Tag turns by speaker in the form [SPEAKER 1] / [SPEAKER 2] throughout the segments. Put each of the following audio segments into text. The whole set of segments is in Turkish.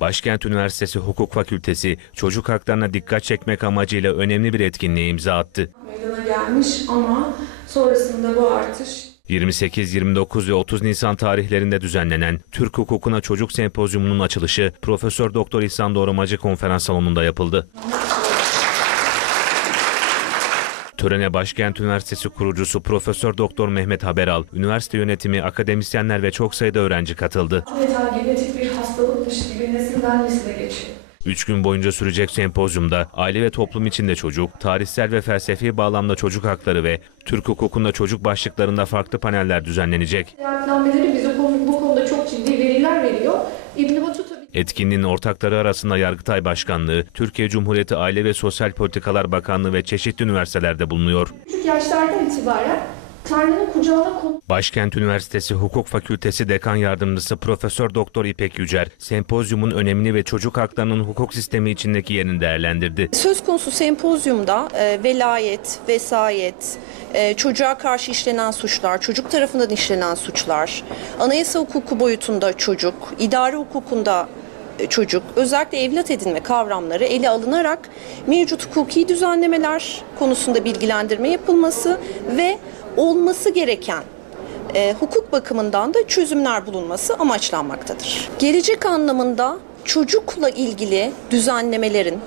[SPEAKER 1] Başkent Üniversitesi Hukuk Fakültesi çocuk haklarına dikkat çekmek amacıyla önemli bir etkinliğe imza attı.
[SPEAKER 2] meydana gelmiş ama sonrasında bu artış
[SPEAKER 1] 28, 29 ve 30 Nisan tarihlerinde düzenlenen Türk Hukukuna Çocuk Sempozyumu'nun açılışı Profesör Doktor İhsan Doğramacı konferans salonunda yapıldı. Törene Başkent Üniversitesi kurucusu Profesör Doktor Mehmet Haberal, üniversite yönetimi, akademisyenler ve çok sayıda öğrenci katıldı.
[SPEAKER 2] adeta genetik bir hastalıkmış gibi nesilden nesile geçiyor.
[SPEAKER 1] Üç gün boyunca sürecek sempozyumda aile ve toplum içinde çocuk, tarihsel ve felsefi bağlamda çocuk hakları ve Türk hukukunda çocuk başlıklarında farklı paneller düzenlenecek.
[SPEAKER 2] Konu, bu
[SPEAKER 1] Etkinliğin ortakları arasında Yargıtay Başkanlığı, Türkiye Cumhuriyeti Aile ve Sosyal Politikalar Bakanlığı ve çeşitli üniversitelerde bulunuyor.
[SPEAKER 2] küçük yaşlardan itibaren Tanrı'nın kucağına konu
[SPEAKER 1] Başkent Üniversitesi Hukuk Fakültesi Dekan Yardımcısı Profesör Doktor İpek Yücer, sempozyumun önemini ve çocuk haklarının hukuk sistemi içindeki yerini değerlendirdi.
[SPEAKER 3] Söz konusu sempozyumda e, velayet, vesayet, e, çocuğa karşı işlenen suçlar, çocuk tarafından işlenen suçlar, anayasa hukuku boyutunda çocuk, idare hukukunda çocuk, özellikle evlat edinme kavramları ele alınarak mevcut hukuki düzenlemeler konusunda bilgilendirme yapılması ve olması gereken e, hukuk bakımından da çözümler bulunması amaçlanmaktadır. Gelecek anlamında çocukla ilgili düzenlemelerin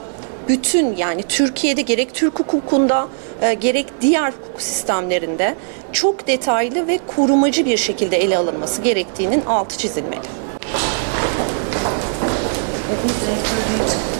[SPEAKER 3] bütün yani Türkiye'de gerek Türk hukukunda e, gerek diğer hukuk sistemlerinde çok detaylı ve korumacı bir şekilde ele alınması gerektiğinin altı çizilmeli.
[SPEAKER 4] Let me say for you.